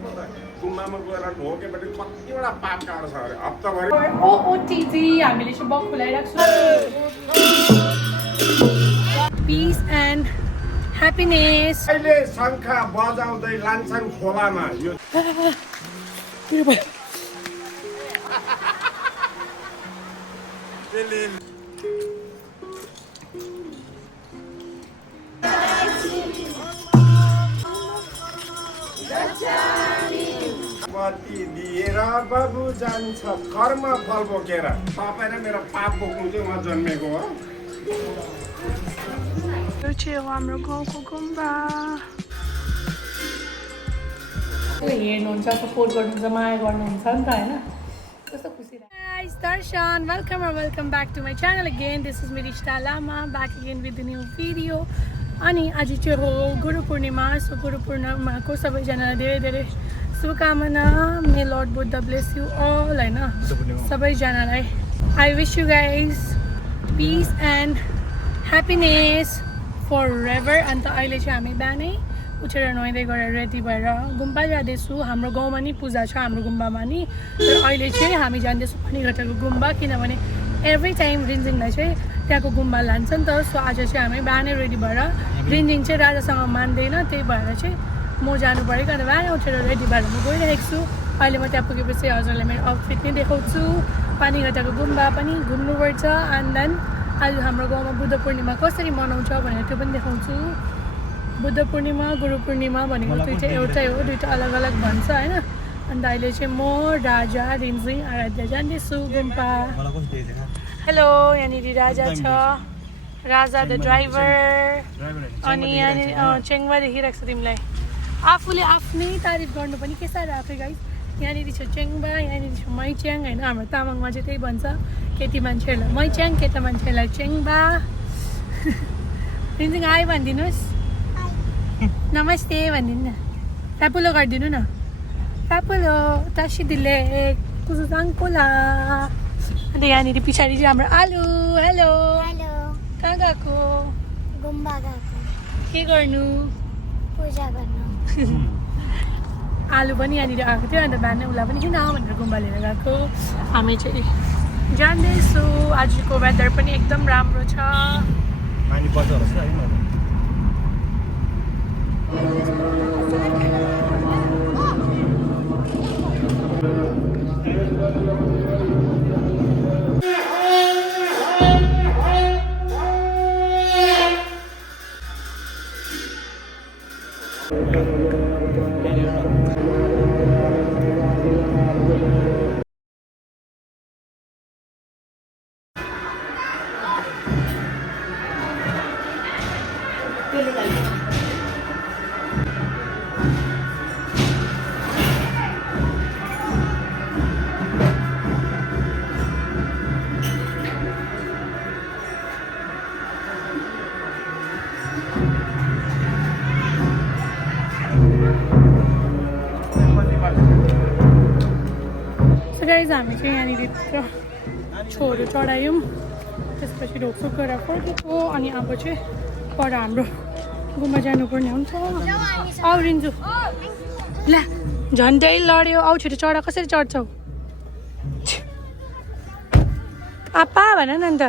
गुम्बामा गएर ढोकेपछि कतिवटा पाप काट्छ अरे हप्ताभरि ओओटिजी हामीले चाहिँ बक खुलाइराख्छु पिस एन्ड ह्याप्पिनेस अहिले शङ्खा बजाउँदै लान्छन् खोलामा यो पति दिएर बाबु जान्छ कर्म फल बोकेर तपाईँ र मेरो पाप बोक्नु चाहिँ उहाँ जन्मेको हो यो चाहिँ हो हाम्रो गाउँको गुम्बा हेर्नुहुन्छ सपोर्ट गर्नुहुन्छ माया गर्नुहुन्छ नि त होइन कस्तो खुसी लाग्छ दर्शन welcome back to my channel again this is Mirishta Lama back again with the new video अनि आज चाहिँ हो गुरु पूर्णिमा सो गुरु पूर्णिमाको सबैजनालाई धेरै धेरै शुभकामना may Lord Buddha bless you all होइन सबैजनालाई I wish you guys peace and happiness for ever अन्त अहिले चाहिँ हामी बिहानै उठेर नुहाइँदै गरेर रेडी भएर गुम्बा जाँदैछु हाम्रो गाउँमा नि पूजा छ हाम्रो गुम्बामा नि तर अहिले चाहिँ हामी जाँदैछौँ पानीघाटाको गुम्बा किनभने एभ्री टाइम रिन्जिङलाई चाहिँ त्यहाँको गुम्बा लान्छ नि त सो आज चाहिँ हामी बिहानै रेडी भएर रिन्जिङ चाहिँ राजासँग मान्दैन त्यही भएर चाहिँ म जानु परेको अन्त बिहानै उठेर रेडी भएर म गइरहेको छु अहिले म त्यहाँ पुगेपछि हजुरलाई मेरो आउटफिट नै देखाउँछु पानीघाटाको गुम्बा पनि घुम्नुपर्छ एन्ड देन आज हाम्रो गाउँमा बुद्ध पूर्णिमा कसरी मनाउँछ भनेर त्यो पनि देखाउँछु बुद्ध पूर्णिमा गुरु पूर्णिमा भनेको दुइटा एउटै हो दुइटा अलग अलग भन्छ होइन अन्त अहिले चाहिँ म राजा रिन्जिङ आराध्य जाँदैछु गुम्बा हेलो यहाँनिर राजा छ राजा द ड्राइभर अनि यहाँनिर चेङ्बा देखिरहेको छ तिमीलाई आफूले आफ्नै तारिफ गर्नु पनि के साह्रो आफै गाइस यहाँनिर छ चेङ्बा यहाँनिर छ मैच्याङ होइन हाम्रो तामाङमा चाहिँ त्यही भन्छ केटी मान्छेहरूलाई मैच्याङ केटा मान्छेहरूलाई चेङ्बा रिन्जिङ आयो भनिदिनुहोस् नमस्ते भनिदिनु न प्यापुलो गरिदिनु न प्यापुलो तासिदिले कुसुसाङकोला अन्त यहाँनिर पछाडि चाहिँ हाम्रो आलु हेलो हेलो कहाँ गएको गुम्बा गएको के गर्नु पूजा गर्नु आलु पनि यहाँनिर आएको थियो अन्त बिहान उसलाई पनि किन भनेर गुम्बा लिएर गएको हामी चाहिँ जाँदैछु आजको वेदर पनि एकदम राम्रो छ पानी पर्छ होला है गाइज हामी चाहिँ यहाँनिर छोरो चढायौँ त्यसपछि ढोकसोक गरेर फर्केको अनि अब चाहिँ पर हाम्रो गुम्बा जानुपर्ने हुन्छ औरिन्जु ला झन्डै लड्यो औ छिटो चढा कसरी चढ्छौ आपा भन न अन्त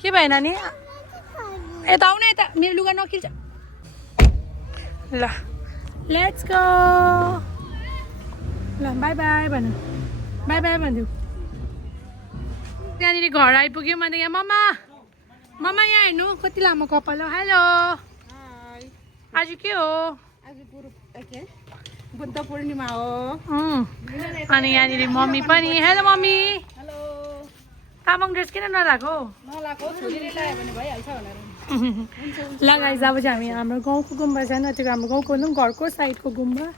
के भयो नानी यता आउन यता मेरो लुगा नकिल्छ ल लेट्स गो ल बाई बाई भन बाई बाई भनिदिऊ त्यहाँनिर घर आइपुग्यौँ अन्त यहाँ मम्मा मम्मा यहाँ हेर्नु कति लामो कपाल हो हेलो आज के हो आज बुद्ध पूर्णिमा हो अनि यहाँनिर मम्मी पनि hello mummy hello Tamang dress किन नलाएको छोरीले लगायो भने भइहाल्छ भनेर लगाइज अब चाहिँ हामी हाम्रो गाउँको गुम्बा जानु त्यो हाम्रो गाउँको घरको साइडको गुम्बा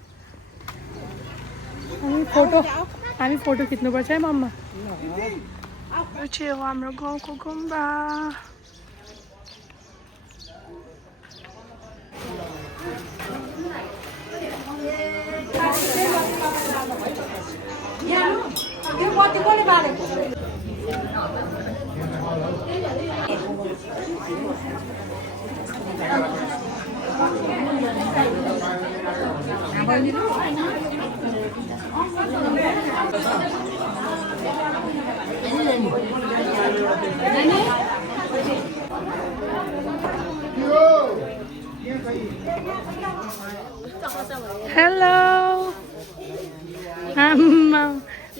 हामी फोटो खिच्नुपर्छ है मम्मा यो चाहिँ हो हाम्रो गाउँको गुम्बा हेलो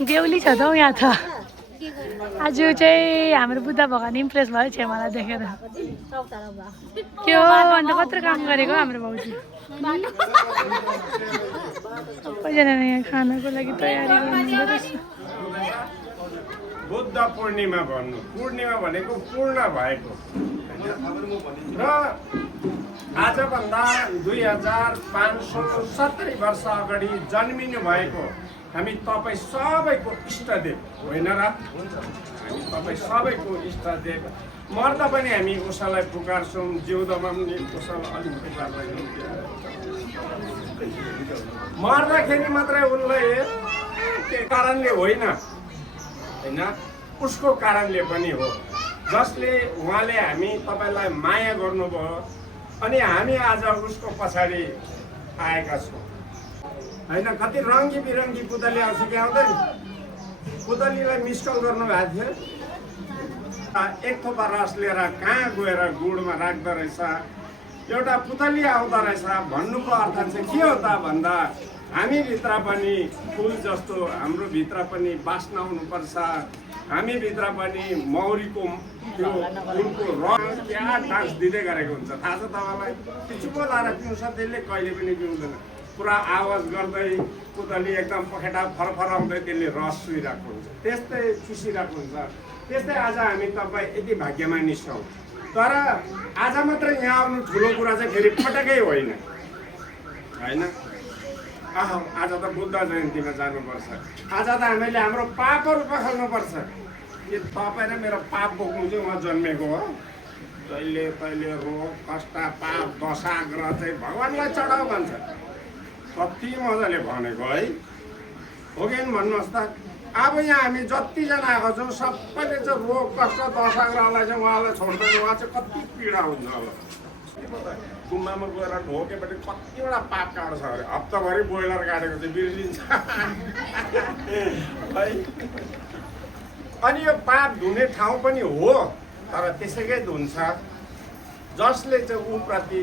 बेहुली छ त हौ यहाँ त आज चाहिँ हाम्रो बुद्ध भगवान् इम्प्रेस भयो छेमालाई देखेर के हो अन्त कत्रो काम गरेको हाम्रो भाउजू सबैजना यहाँ खानाको लागि तयारी गर्नुहुँदो रहेछ बुद्ध पूर्णिमा भन्नु पूर्णिमा भनेको पूर्ण भएको र आजभन्दा 2570 वर्ष अगाडि जन्मिनु भएको हामी तपाईँ सबैको इष्टदेव होइन र हामी तपाईँ सबैको इष्टदेव मर्दा पनि हामी उसलाई पुकार्छौँ जिउँदोमा पनि उसलाई अलिकति मर्दाखेरि मात्रै उसलाई के कारणले होइन होइन उसको कारणले पनि हो जसले उहाँले हामी तपाईँलाई माया गर्नुभयो अनि हामी आज उसको पछाडि आएका छौँ होइन कति रङ्गी बिरङ्गी पुतली आउँछ कि आउँदैन पुतलीलाई मिस कल गर्नुभएको थियो एक थोपा रस लिएर कहाँ गएर गुडमा राख्दो रहेछ एउटा पुतली आउँदो रहेछ भन्नुको अर्थ चाहिँ के हो त भन्दा हामीभित्र पनि फुल जस्तो हाम्रो भित्र पनि बास्ना हुनुपर्छ हामीभित्र पनि मौरीको त्यो फुलको रङ क्या डान्स दिँदै गरेको हुन्छ थाहा छ तपाईँलाई त्यो चुप्पो लाएर पिउँछ त्यसले कहिले पनि पिउँदैन पुरा आवाज गर्दै पुतली एकदम पखेटा फरफराउँदै त्यसले रस सुइरहेको हुन्छ त्यस्तै चुसिरहेको हुन्छ त्यस्तै आज हामी तपाईँ यति भाग्यमानी छौँ तर आज मात्रै यहाँ आउनु ठुलो कुरा चाहिँ फेरि पटकै होइन होइन आज त बुद्ध जयन्तीमा जानुपर्छ आज त हामीले हाम्रो पापहरू पखाल्नुपर्छ यो तपाईँ र मेरो पाप बोक्नु चाहिँ उहाँ जन्मेको हो तैले तैले रोग कष्ट पाप दशाग्रह चाहिँ भगवान्लाई चढाऊ भन्छ कति मजाले भनेको है हो कि भन्नुहोस् त अब यहाँ हामी जतिजना आएको छौँ सबैले चाहिँ रोग कष्ट दशाग्रहलाई चाहिँ उहाँलाई छोड्दैन उहाँ चाहिँ कति पीडा हुन्छ अब गुम्बामा गएर ढोकेपछि कतिवटा पाप काट्छ अरे हप्ताभरि बोइलर काटेको चाहिँ बिर्सिन्छ है अनि यो पाप धुने ठाउँ पनि हो तर त्यसैकै धुन्छ जसले चाहिँ ऊप्रति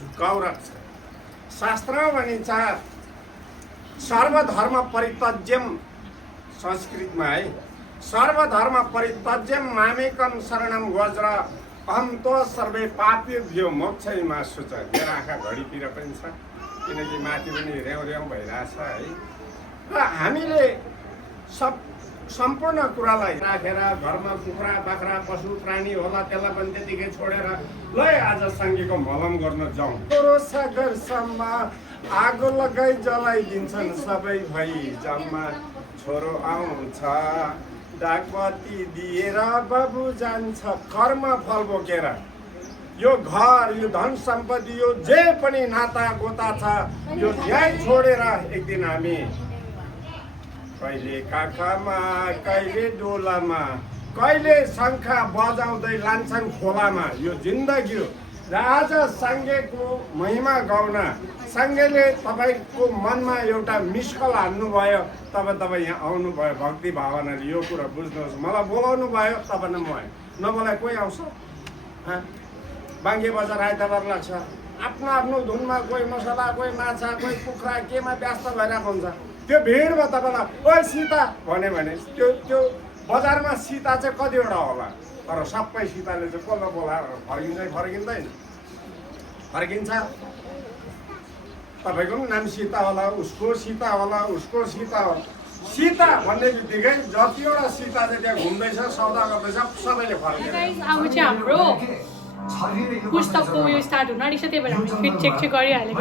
झुकाउ राख्छ शास्त्रमा भनिन्छ सर्वधर्म परित्यज्यम संस्कृतमा है सर्वधर्म परित्यज्यम मामेकम शरणम वज्र अहम तो सर्वे पापेभ्यो मोक्षमा सुच मेरो आँखा घडीतिर पनि छ किनकि माथि पनि र्याउ र्याउ भइरहेछ है र हामीले सम्पूर्ण कुरालाई राखेर घरमा कुखुरा बाख्रा पशु प्राणी होला त्यसलाई पनि त्यतिकै छोडेर ल आज सङ्गीको मलम गर्न जाउँ सागरसम्म आगो लगाई जलाइदिन्छन् सबै भई जम्मा छोरो आउँछ डाकबत्ती दिएर बाबु जान्छ कर्म फल बोकेर यो घर यो धन सम्पत्ति यो जे पनि नाता गोता छ यो यही छोडेर एक दिन हामी कहिले काखामा कहिले डोलामा कहिले शङ्खा बजाउँदै लान्छन् खोलामा यो जिन्दगी हो र आज साङ्गेको महिमा गाउन साङ्गेले तपाईँको मनमा एउटा मिसकल हान्नुभयो तब तपाईँ यहाँ आउनुभयो भक्ति भावनाले यो कुरा बुझ्नुहोस् मलाई बोलाउनु भयो तपाईँ म नबोलाइ कोही आउँछ बाङ्गे बजार आइतबार लाग्छ आफ्नो आफ्नो धुनमा कोही मसला कोही माछा कोही कुखुरा केमा व्यस्त भइरहेको हुन्छ त्यो भिडमा तपाईँलाई ओइ सीता भन्यो भने त्यो बजारमा सीता चाहिँ कतिवटा होला तर सबै सीताले चाहिँ कसलाई बोलाएर फर्किँदैन फर्किन्छ तपाईँको पनि नाम सीता होला उसको सीता होला उसको सीता हो सीता भन्ने बित्तिकै जतिवटा सीता चाहिँ त्यहाँ घुम्दैछ सौदा गर्दैछ सबैले फर्किन्छ अब चाहिँ हाम्रो पुस्तकको उयो स्टार्ट हुन आँटेको छ त्यही भएर हामी फिट चेक चाहिँ गरिहालेको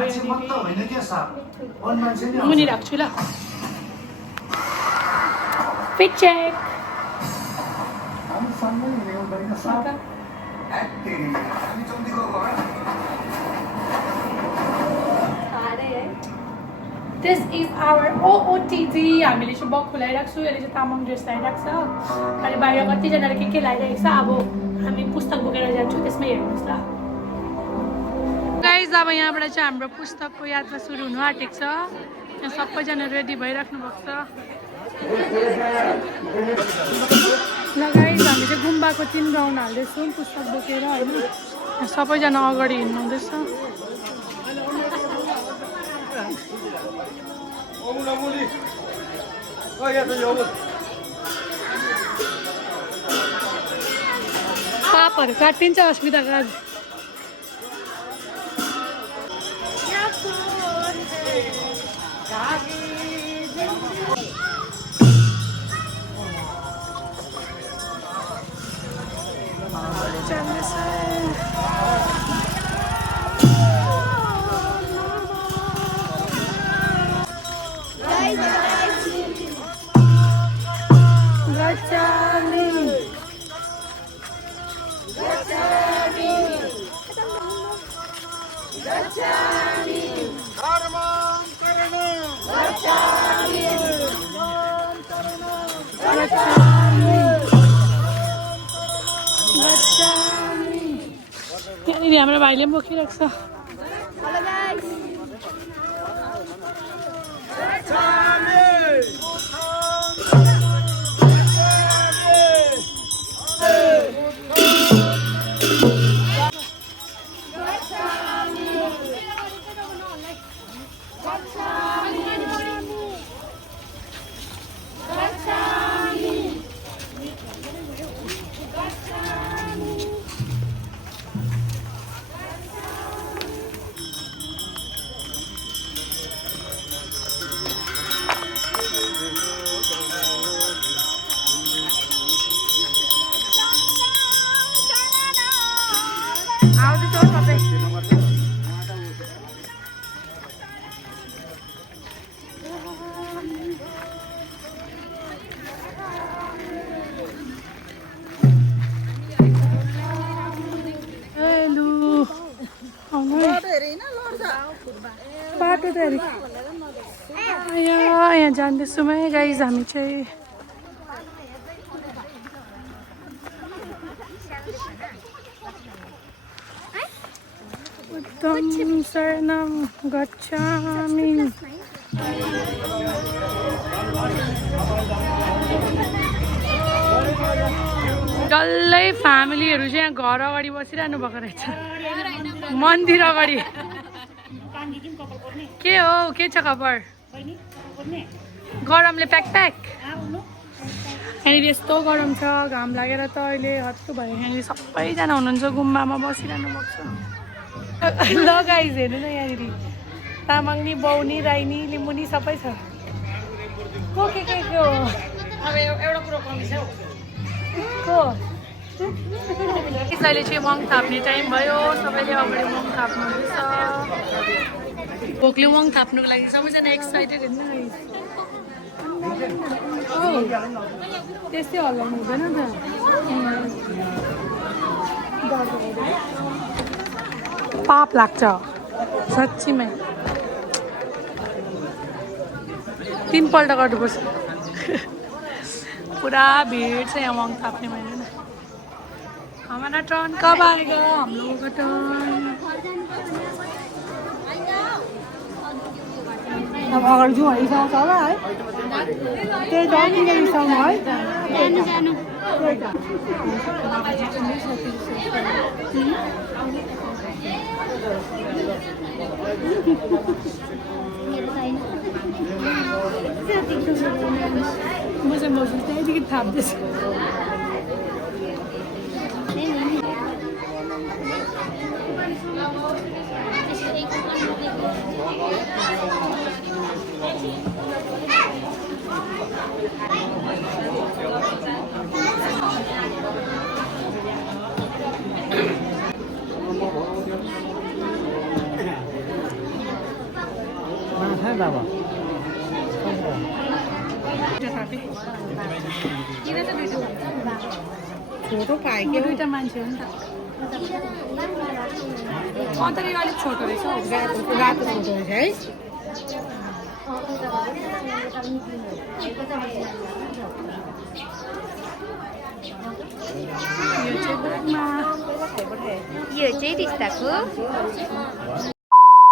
मुनि राख्छु ल fit check this is our OOTD हामीले चाहिँ बक्खु लगाइरहेको छु यसले चाहिँ तामाङ ड्रेस लगाइरहेको छ अनि बाहिर कतिजनाले के लगाइरहेको छ अब हामी पुस्तक बोकेर जान्छौँ त्यसमै हेर्नुहोस् ल गाइज गाइज अब यहाँबाट चाहिँ हाम्रो पुस्तकको यात्रा सुरु हुनु आँटेको छ। यहाँ सबैजना रेडी भइराख्नु भएको छ। ल गाइज हामी चाहिँ गुम्बाको 3 राउन्ड हाल्दैछौँ पुस्तक बोकेर होइन। सबैजना अगाडि हिँड्नु हुँदैछ। पापहरू काटिन्छ अस्मिताको आज। त्यहाँनिर हाम्रो भाइले पनि बोकिरहेको छ। बाटो त यहाँ जाँदैछौँ है गाइज हामी चाहिँ। बुद्धं शरणं गच्छामि। डल्लै फ्यामिलीहरू चाहिँ यहाँ घर अगाडि बसिरहनु भएको रहेछ। मन्दिर अगाडि के हो, के छ खबर? गरमले प्याक प्याक। यहाँनिर यस्तो गरम छ, घाम लागेर त अहिले हत्तु भयो। यहाँनिर सबैजना हुनुहुन्छ गुम्बामा बसिरहनु भएको छ। ल गाइज हेर्नु न, यहाँनिर तामाङनी, बाहुनी, राईनी, लिम्बुनी सबै छ। को के हो? अब एउटा कुरो कमी छ को? अहिले चाहिँ मङ थाप्ने टाइम भयो। सबैले अगाडि मङ थाप्नु हुँदैछ। भोकले मङ थाप्नुको लागि सबैजना एक्साइटेड हेर्नु। त्यस्तै हल्लाउनु हुँदैन त। पाप लाग्छ साँच्चीमै। 3 पल्ट गर्नुपर्छ। पुरा भिड छ यहाँ मङ थाप्ने मैले न। हमारा टर्न कब आएगा? हम लोगों का टर्न अब अगाडि जाउँ है। रिसाउँछ होला है, त्यही त किन रिसाउनु है। जानु म चाहिँ बस्छु त्यहीँदेखि थाप्दैछु। बाबा छोटो पाएँ कि दुईवटा मान्छे हो नि त। अन्त अलिक छोटो रहेछ। रातो छोटो रहेछ है। यो चाहिँ रिस्ताको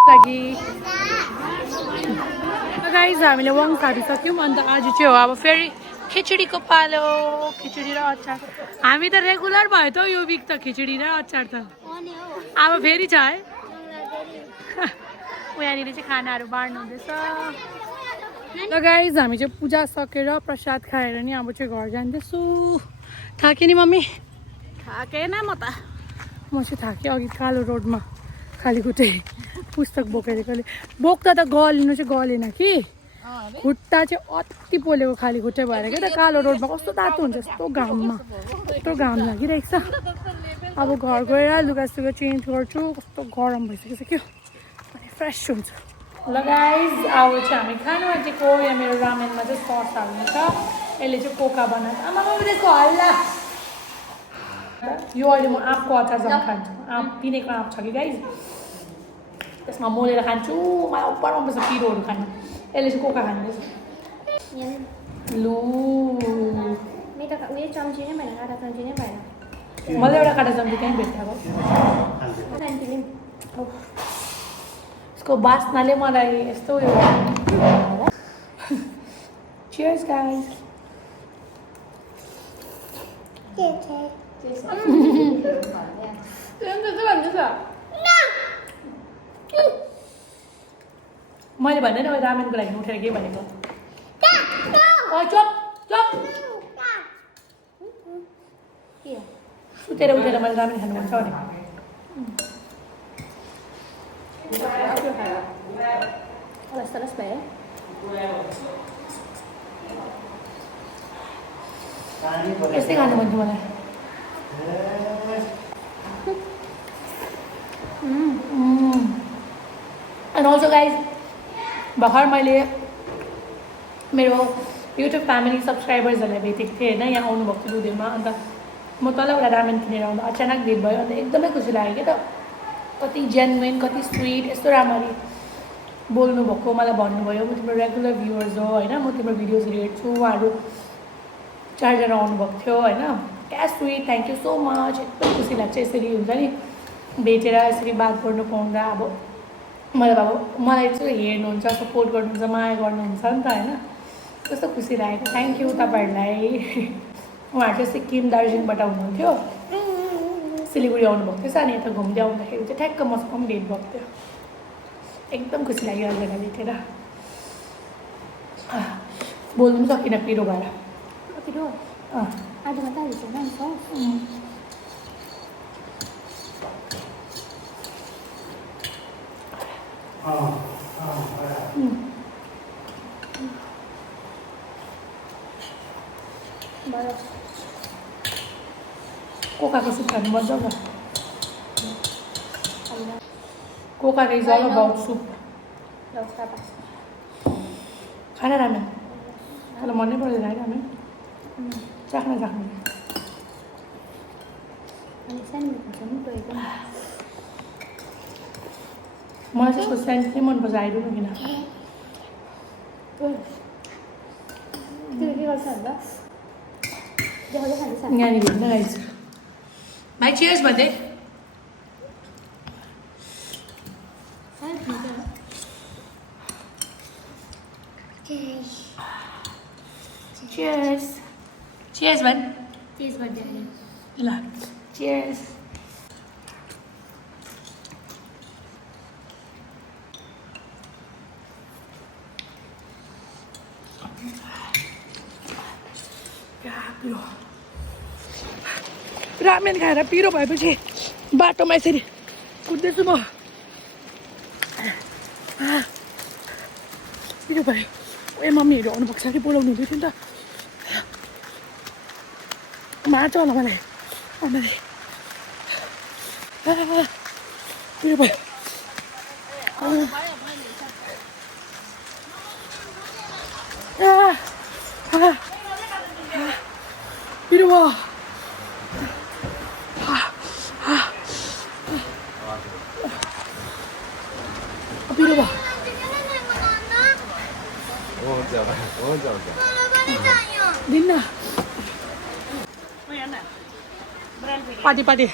लागि गाइज हामीले वाङ काटिसक्यौँ अन्त आज चाहिँ हो अब फेरि खिचडीको पालो खिचडी र अचार हामी त रेगुलर भयो त यो विक त खिचडी र अचार त अब फेरि छ है यहाँनिर चाहिँ खानाहरू बाँड्नु हुँदैछ ल गाइज हामी चाहिँ पूजा सकेर प्रसाद खाएर नि अब चाहिँ घर जाँदैछु थाकेँ नि मम्मी थाकेन म त म चाहिँ थाकेँ अघि कालो रोडमा खाली खुट्टै पुस्तक बोकेर बोक्दा त गलिनु चाहिँ गलेन कि खुट्टा चाहिँ अति पोलेको खाली खुट्टै भएर क्या त कालो रोडमा कस्तो तातो हुन्छ यस्तो घाममा यस्तो घाम लागिरहेको छ अब घर गएर लुगासुगा चेन्ज गर्छु कस्तो गरम भइसकिसक्यो अनि फ्रेस हुन्छ ल गाइज अब चाहिँ हामी खानु आँटेको यहाँ मेरो रामेनमा चाहिँ सस हाल्नु छ यसले चाहिँ कोका बनाएको आमा त्यसको हल्ला यो अहिले म आँपको अचार जमा खान्छु आँप पिनेको आँप छ कि गाइज त्यसमा मोलेर खान्छु मलाई अप्पर मन पर्छ पिरोहरू खानु यसले चाहिँ कोका खाँदैछ लु मेरो चम्ची नै भएन काँटा चम्ची नै भएन मलाई एउटा काँटा चम्ची कहीँ भेट्टाएको यसको बास्नाले मलाई यस्तो उयो चियर्स गाइस मैले भन्दैन मैले रामेनको लागि उठेर के भनेको चुप चुप सुतेर उठेर मैले रामेन खानु मन छ भने तरस भयो यस्तै खानु मन थियो मलाई एन्ड अल्सो गाइज भर्खर मैले मेरो युट्युब फ्यामिली सब्सक्राइबर्सहरूलाई भेटेको थिएँ होइन यहाँ आउनुभएको थियो दुधेलमा अन्त म तलबाट रामेन किनेर आउँदा अचानक भेट भयो अन्त एकदमै खुसी लाग्यो क्या त कति जेन्युन कति स्विट यस्तो राम्ररी बोल्नुभएको मलाई भन्नुभयो म तिम्रो रेगुलर भ्युवर्स हो होइन म तिम्रो भिडियोजहरू हेर्छु उहाँहरू 4 जना आउनुभएको थियो होइन क्या sweet thank you so much एकदम खुसी लाग्छ यसरी हुन्छ नि भेटेर यसरी बात गर्नु पाउँदा अब मलाई चाहिँ हेर्नुहुन्छ सपोर्ट गर्नुहुन्छ माया गर्नुहुन्छ नि त होइन कस्तो खुसी लागेको थ्याङ्क यू तपाईँहरूलाई उहाँहरू चाहिँ सिक्किम दार्जिलिङबाट हुनुहुन्थ्यो सिलगढी आउनुभएको थियो सानो यता घुम्दै आउँदाखेरि चाहिँ ठ्याक्क मसँग पनि भेट भएको थियो एकदम खुसी लाग्यो हजुरलाई भेटेर बोल्नु पनि सकिनँ पिरो भएर पिरो आज मात्रै हालिसक्नु नि सर कोकाको सुप खानु मजा आउँछ कोका इज अल अबाउट सुप खाना रामेन तर मनै पर्दैन है रामेन चाख्न मलाई त्यसको सेन्स नै मनपर्छ आइदिनु किन के गर्छ अन्त यहाँनिर हेर्न गाइस भाइ चियर्स भन्दै चियर्स चियर्स भन् तेज भन्दै ल चियर्स रामेन खाएर पिरो भएपछि बाटोमा यसरी कुद्दैछु म पिरो भयो ए मम्मीहरू आउनुभएको छ अरे बोलाउनु हुँदै थियो नि त मार्छ होला मलाई आमाले पिरो भयो पिरो भयो पिरो भयो दिन्न पार्टी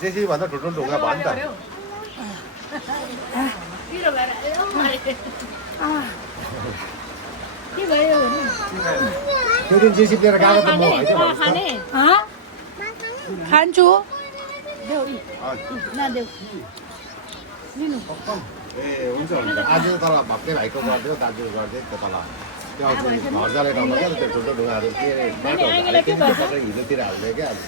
जेसी भन्दा ठुल्ठुलो ढोका भयो नि त के भयो त्यो दिन जेसी लिएर गएको त म होइन खाने खान्छु देऊ नदेऊ लिनु ए हुन्छ हुन्छ आज त तल भक्कै भाइको गरिदियो दाजु गरिदियो त्यो तल त्यो घर जले ठाउँमा क्या त्यो ठुल्ठुलो ढुङ्गाहरू के हिजोतिर हाल्दै क्या आज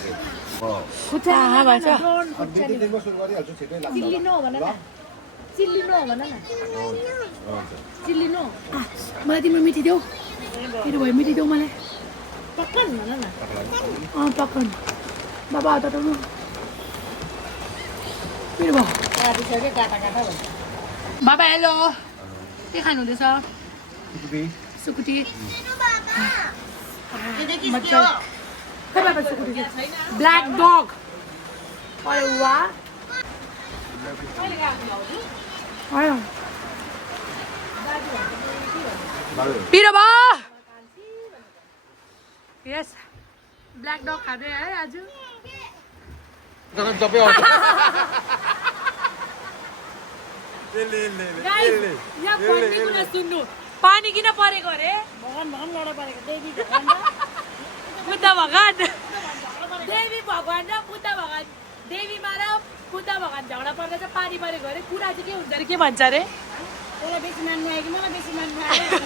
खुट्टा भन्छ दुई तिन दिनमा सुरु गरिहाल्छु छिटै लाग्छ चिल्लिनु हो भन न चिल्लिनु हो भन न हुन्छ चिल्लिनु मलाई तिम्रो मिठी देऊ मेरो भयो मिठी देऊ मलाई पक्कन भन न पक्कन बाबा त मेरो भयो काटिसक्यो काटा काटा भन्छ बाबा हेलो के खानु हुँदैछ सुकुटी ब्ल्याक डग अरे वाह पिरो बा यस ब्ल्याक डग खाँदै है आज सबै आउँछ यहाँ भन्ने कुरा सुन्नु पानी किन परेको अरे भगवान भगवान लडा परेको देवी भगवान बुद्ध भगवान देवी भगवान र बुद्ध भगवान देवीमा र बुद्ध भगवान झगडा पर्दा चाहिँ पानी परेको अरे कुरा चाहिँ के हुन्छ अरे के भन्छ अरे त्यसलाई बेसी मान्नु आयो कि मलाई बेसी मान्नु आयो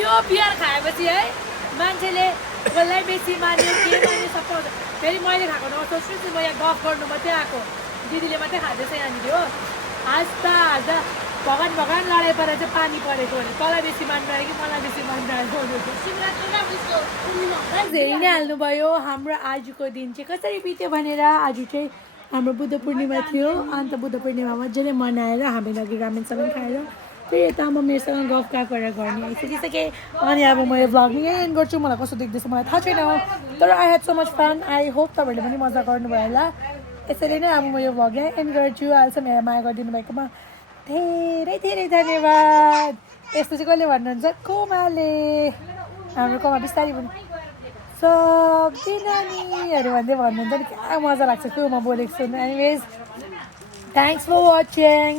यो बियर खाएपछि है मान्छेले कसलाई बेसी मान्यो के मान्यो सबै हुन्छ फेरि मैले खाएको नसोच्नु चाहिँ म यहाँ गफ गर्नु मात्रै आएको दिदीले मात्रै खाँदैछ यहाँनिर हो हाँस्दा हाँस्दा भगवान भगवान लडाइ परेर चाहिँ पानी परेको अरे तँलाई बेसी मान्नु आयो कि मलाई बेसी मान्नु आयो धेरै नै हाल्नुभयो हाम्रो आजको दिन चाहिँ कसरी बित्यो भनेर आज चाहिँ हाम्रो बुद्ध पूर्णिमा थियो अन्त बुद्ध पूर्णिमा मजाले मनाएर हामी लागि रामेनसँग खाएर फेरि यता म मेरोसँग गफ गफ गरेर घर नि आइसकिसकेँ अनि अब म यो भ्लग यहीँ एन्ड गर्छु मलाई कस्तो देख्दैछ मलाई थाहा छैन तर I had so much fun I hope तपाईँहरूले पनि मजा गर्नुभयो होला यसरी नै अब म यो भ्लग यहीँ एन्ड गर्छु अहिलेसम्म हेरेर माया गरिदिनु भएकोमा धेरै धेरै धन्यवाद यस्तो चाहिँ कहिले भन्नुहुन्छ कोमाले हाम्रो कोमा बिस्तारै पनि सक्दिन निहरू भन्दै भन्नुहुन्छ नि क्या मजा लाग्छ कोमा बोलेको सुन्नु anyways thanks for watching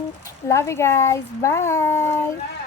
love you guys by